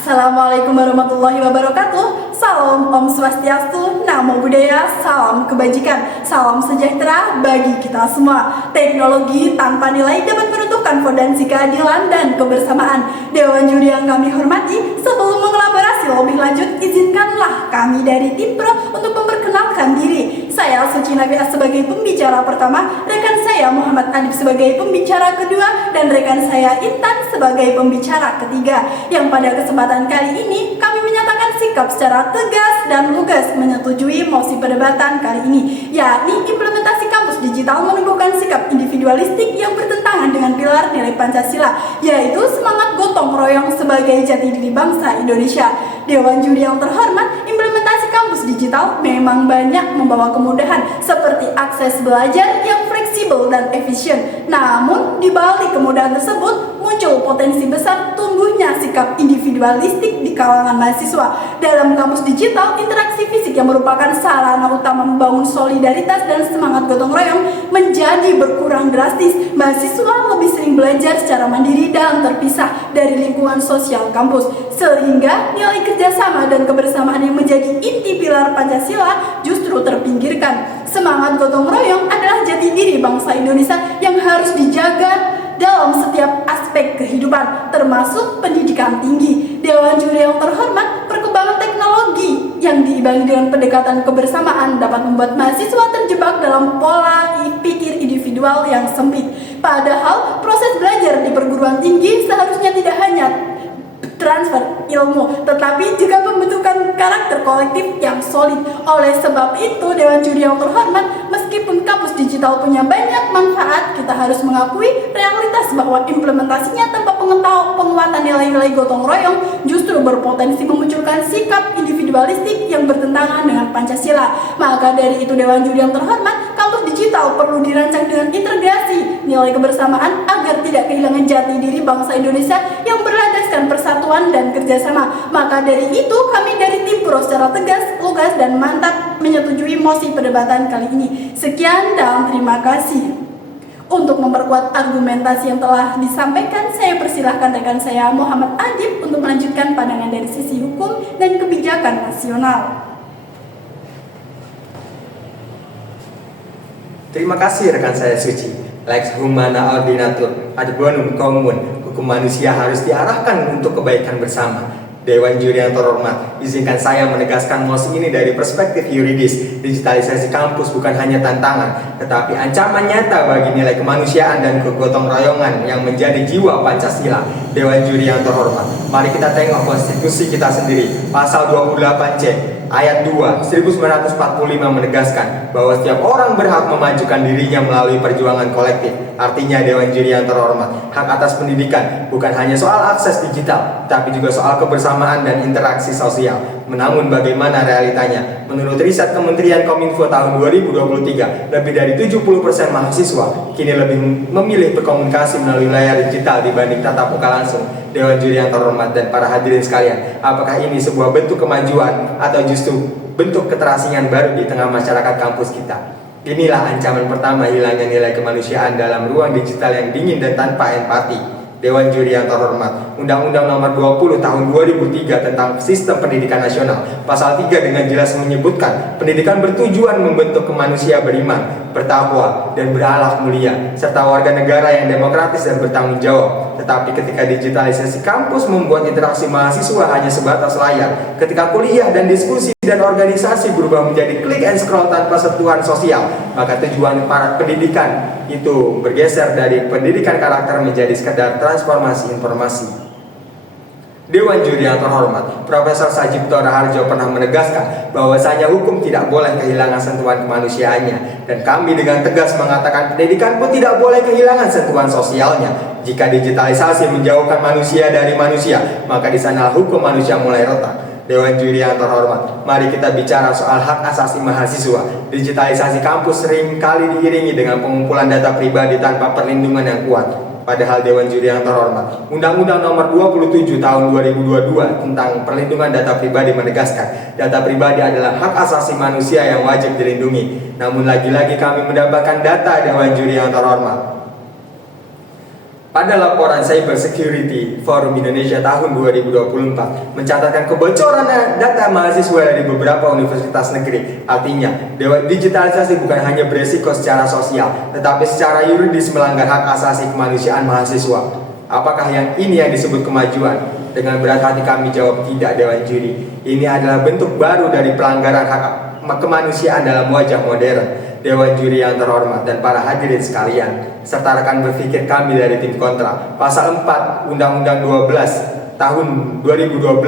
Assalamualaikum warahmatullahi wabarakatuh. Salam Om Swastiastu, Namo Buddhaya, salam kebajikan, salam sejahtera bagi kita semua. Teknologi tanpa nilai dapat meruntuhkan fondasi keadilan dan kebersamaan. Dewan juri yang kami hormati, sebelum mengelaborasi lebih lanjut, izinkanlah kami dari tim Pro untuk memperkenalkan diri. Saya Suci Nabila sebagai pembicara pertama, rekan saya Muhammad Adib sebagai pembicara kedua, dan rekan saya Intan sebagai pembicara ketiga. Yang pada kesempatan kali ini kami menyatakan sikap secara tegas dan lugas menyetujui mosi perdebatan kali ini, yakni implementasi kampus digital menumbuhkan sikap individualistik yang bertentangan dengan pilar nilai Pancasila, yaitu semangat gotong royong sebagai jati diri bangsa Indonesia. Dewan juri yang terhormat, implementasi kampus digital memang banyak membawa kemudahan seperti akses belajar yang fleksibel dan efisien. Namun, di balik kemudahan tersebut muncul potensi besar tumbuhnya sikap individualistik di kalangan mahasiswa. Dalam kampus digital, interaksi fisik yang merupakan sarana utama membangun solidaritas dan semangat gotong royong menjadi berkurang drastis. Mahasiswa lebih sering belajar secara mandiri dan terpisah dari lingkungan sosial kampus, sehingga nilai kerjasama dan kebersamaan yang menjadi inti pilar Pancasila justru terpinggirkan. Semangat gotong royong adalah jati diri bangsa Indonesia yang harus dijaga dalam setiap aspek kehidupan, termasuk pendidikan tinggi. Dewan juri yang terhormat, perkembangan teknologi yang diimbangi dengan pendekatan kebersamaan dapat membuat mahasiswa terjebak dalam pola pikir individual yang sempit. Padahal proses belajar di perguruan tinggi seharusnya tidak hanya transfer ilmu, tetapi juga pembentukan karakter kolektif yang solid. Oleh sebab itu, Dewan juri yang terhormat, meskipun kampus digital punya banyak manfaat, kita harus mengakui realitas bahwa implementasinya tanpa penguatan nilai-nilai gotong royong justru berpotensi memunculkan sikap individualistik yang bertentangan dengan Pancasila. Maka dari itu, Dewan juri yang terhormat, kampus digital perlu dirancang dengan integrasi nilai kebersamaan agar tidak kehilangan jati diri bangsa Indonesia yang berlandaskan persatuan dan kerjasama. Maka dari itu, kami dari tim Pro secara tegas, lugas, dan mantap menyetujui mosi perdebatan kali ini. Sekian dan terima kasih. Untuk memperkuat argumentasi yang telah disampaikan, saya persilahkan rekan saya Muhammad Adib untuk melanjutkan pandangan dari sisi hukum dan kebijakan nasional. Terima kasih rekan saya Suci. Lex humana ordinatur ad bonum commun. Hukum manusia harus diarahkan untuk kebaikan bersama. Dewan juri yang terhormat, izinkan saya menegaskan mosi ini dari perspektif yuridis. Digitalisasi kampus bukan hanya tantangan, tetapi ancaman nyata bagi nilai kemanusiaan dan kegotong royongan yang menjadi jiwa Pancasila. Dewan juri yang terhormat, mari kita tengok konstitusi kita sendiri. Pasal 28C ayat 2 1945 menegaskan bahwa setiap orang berhak memajukan dirinya melalui perjuangan kolektif. Artinya Dewan juri yang terhormat, hak atas pendidikan bukan hanya soal akses digital, tapi juga soal kebersamaan dan interaksi sosial. Namun bagaimana realitanya? Menurut riset Kementerian Kominfo tahun 2023, lebih dari 70% mahasiswa kini lebih memilih berkomunikasi melalui layar digital dibanding tatap muka langsung. Dewan juri yang terhormat dan para hadirin sekalian, apakah ini sebuah bentuk kemajuan atau justru bentuk keterasingan baru di tengah masyarakat kampus kita? Inilah ancaman pertama hilangnya nilai kemanusiaan dalam ruang digital yang dingin dan tanpa empati. Dewan juri yang terhormat, Undang-Undang Nomor 20 Tahun 2003 tentang Sistem Pendidikan Nasional, Pasal 3 dengan jelas menyebutkan pendidikan bertujuan membentuk manusia beriman, bertakwa, dan berakhlak mulia, serta warga negara yang demokratis dan bertanggung jawab. Tetapi ketika digitalisasi kampus membuat interaksi mahasiswa hanya sebatas layar, ketika kuliah dan diskusi dan organisasi berubah menjadi klik and scroll tanpa sentuhan sosial, maka tujuan para pendidikan itu bergeser dari pendidikan karakter menjadi sekedar transformasi informasi. Dewan juri yang terhormat, Profesor Sajipto Raharjo pernah menegaskan bahwasanya hukum tidak boleh kehilangan sentuhan kemanusiaannya, dan kami dengan tegas mengatakan pendidikan pun tidak boleh kehilangan sentuhan sosialnya. Jika digitalisasi menjauhkan manusia dari manusia, maka di sana hukum manusia mulai retak. Dewan juri yang terhormat, mari kita bicara soal hak asasi mahasiswa. Digitalisasi kampus sering kali diiringi dengan pengumpulan data pribadi tanpa perlindungan yang kuat. Padahal Dewan juri yang terhormat, Undang-Undang Nomor 27 Tahun 2022 tentang perlindungan data pribadi menegaskan data pribadi adalah hak asasi manusia yang wajib dilindungi. Namun lagi-lagi kami mendapatkan data Dewan juri yang terhormat, Pada laporan Cyber Security Forum Indonesia tahun 2024 mencatatkan kebocoran data mahasiswa dari beberapa universitas negeri. Artinya, digitalisasi bukan hanya beresiko secara sosial, tetapi secara yuridis melanggar hak asasi kemanusiaan mahasiswa. Apakah ini yang disebut kemajuan? Dengan berat hati kami jawab tidak, Dewan Juri. Ini adalah bentuk baru dari pelanggaran hak kemanusiaan dalam wajah modern. Dewan Juri yang terhormat dan para hadirin sekalian, serta rekan berpikir kami dari tim kontra, Pasal 4 Undang-Undang 12 tahun 2012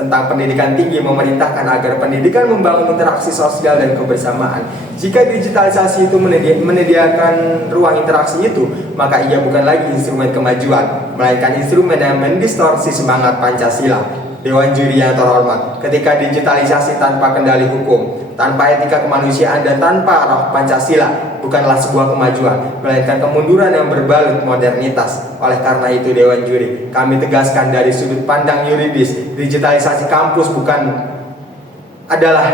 tentang pendidikan tinggi memerintahkan agar pendidikan membangun interaksi sosial dan kebersamaan. Jika digitalisasi itu menyediakan ruang interaksi itu, maka ia bukan lagi instrumen kemajuan, melainkan instrumen yang mendistorsi semangat Pancasila. Dewan Juri yang terhormat, ketika digitalisasi tanpa kendali hukum, tanpa etika kemanusiaan, dan tanpa roh Pancasila bukanlah sebuah kemajuan, melainkan kemunduran yang berbalut modernitas. Oleh karena itu, Dewan Juri, kami tegaskan dari sudut pandang yuridis, digitalisasi kampus adalah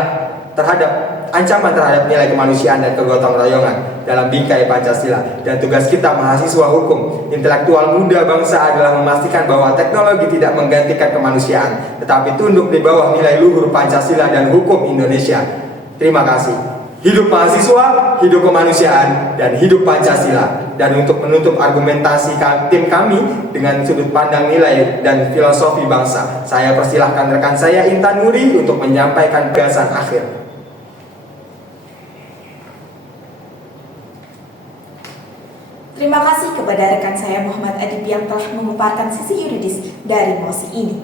ancaman terhadap nilai kemanusiaan dan kegotong royongan dalam bingkai Pancasila. Dan tugas kita mahasiswa hukum, intelektual muda bangsa adalah memastikan bahwa teknologi tidak menggantikan kemanusiaan, tetapi tunduk di bawah nilai luhur Pancasila dan hukum Indonesia. Terima kasih. Hidup mahasiswa, hidup kemanusiaan, dan hidup Pancasila. Dan untuk menutup argumentasi tim kami dengan sudut pandang nilai dan filosofi bangsa, saya persilahkan rekan saya Intan Nuri untuk menyampaikan gagasan akhir. Terima kasih kepada rekan saya Muhammad Adib yang telah memaparkan sisi yuridis dari mosi ini.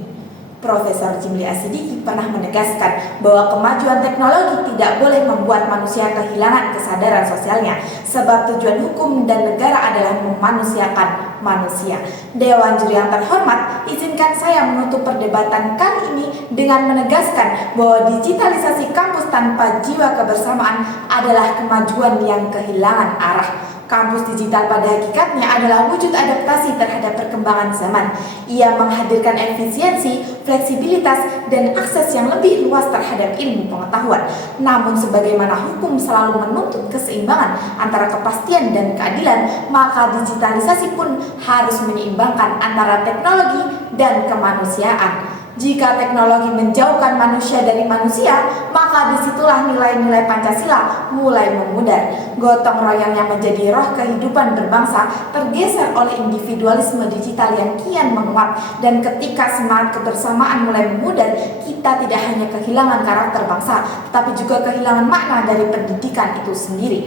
Profesor Jimli Asidiki pernah menegaskan bahwa kemajuan teknologi tidak boleh membuat manusia kehilangan kesadaran sosialnya, sebab tujuan hukum dan negara adalah memanusiakan manusia. Dewan Juri yang terhormat, izinkan saya menutup perdebatan kali ini dengan menegaskan bahwa digitalisasi kampus tanpa jiwa kebersamaan adalah kemajuan yang kehilangan arah. Kampus digital pada hakikatnya adalah wujud adaptasi terhadap perkembangan zaman. Ia menghadirkan efisiensi, fleksibilitas, dan akses yang lebih luas terhadap ilmu pengetahuan. Namun sebagaimana hukum selalu menuntut keseimbangan antara kepastian dan keadilan, maka digitalisasi pun harus menyeimbangkan antara teknologi dan kemanusiaan. Jika teknologi menjauhkan manusia dari manusia, maka disitulah nilai-nilai Pancasila mulai memudar. Gotong royong yang menjadi roh kehidupan berbangsa tergeser oleh individualisme digital yang kian menguat. Dan ketika semangat kebersamaan mulai memudar, kita tidak hanya kehilangan karakter bangsa, tetapi juga kehilangan makna dari pendidikan itu sendiri.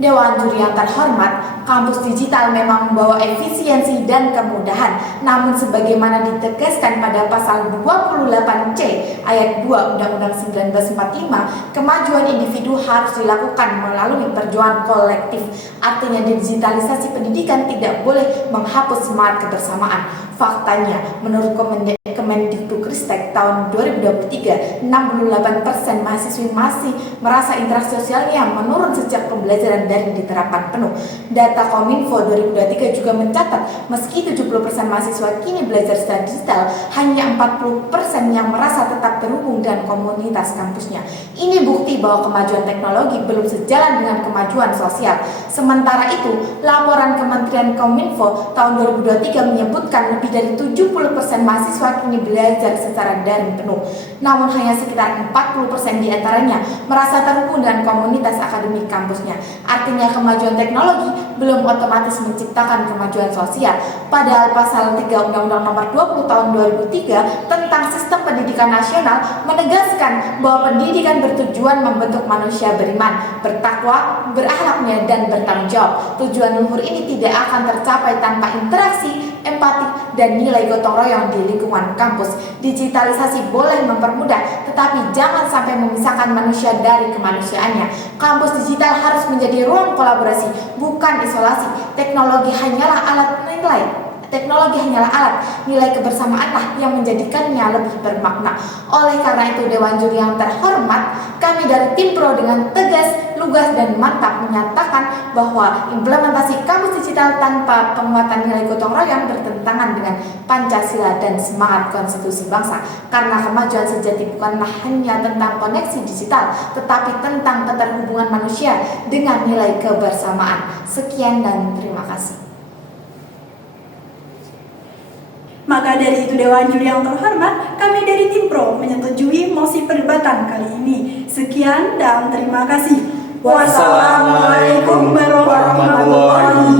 Dewan Juri yang terhormat, kampus digital memang membawa efisiensi dan kemudahan. Namun sebagaimana ditegaskan pada pasal 28C ayat 2 Undang-Undang 1945, kemajuan individu harus dilakukan melalui perjuangan kolektif. Artinya digitalisasi pendidikan tidak boleh menghapus semangat kebersamaan. Faktanya, menurut Kemendikbudristek tahun 2023, 68% mahasiswi masih merasa interaksi sosialnya menurun sejak pembelajaran daring diterapkan penuh. Data Kominfo 2023 juga mencatat, meski 70% mahasiswa kini belajar secara digital, hanya 40% yang merasa tetap terhubung dengan komunitas kampusnya. Ini bukti bahwa kemajuan teknologi belum sejalan dengan kemajuan sosial. Sementara itu, laporan Kementerian Kominfo tahun 2023 menyebutkan lebih dari 70% mahasiswa kini belajar secara daring penuh. Namun hanya sekitar 40% diantaranya merasa terhubung dengan komunitas akademik kampusnya. Artinya kemajuan teknologi belum otomatis menciptakan kemajuan sosial. Padahal pasal 3 Undang-Undang Nomor 20 tahun 2003 tentang Sistem Pendidikan Nasional menegaskan bahwa pendidikan bertujuan membentuk manusia beriman, bertakwa, berakhlaknya, dan bertanggung jawab. Tujuan luhur ini tidak akan tercapai tanpa interaksi, empati, dan nilai gotong royong di lingkungan kampus. Digitalisasi boleh mempermudah, tetapi jangan sampai memisahkan manusia dari kemanusiaannya. Kampus digital harus menjadi ruang kolaborasi, bukan isolasi. Teknologi hanyalah alat nilai kebersamaanlah yang menjadikannya lebih bermakna. Oleh karena itu, Dewan Juri yang terhormat, kami dari tim Pro dengan tegas, lugas, dan mantap menyatakan bahwa implementasi kampus digital tanpa penguatan nilai gotong royong bertentangan dengan Pancasila dan semangat konstitusi bangsa. Karena kemajuan sejati bukanlah hanya tentang koneksi digital, tetapi tentang keterhubungan manusia dengan nilai kebersamaan. Sekian dan terima kasih. Maka dari itu Dewan Juri yang terhormat, kami dari tim Pro menyetujui mosi perdebatan kali ini. Sekian dan terima kasih. Wassalamualaikum warahmatullahi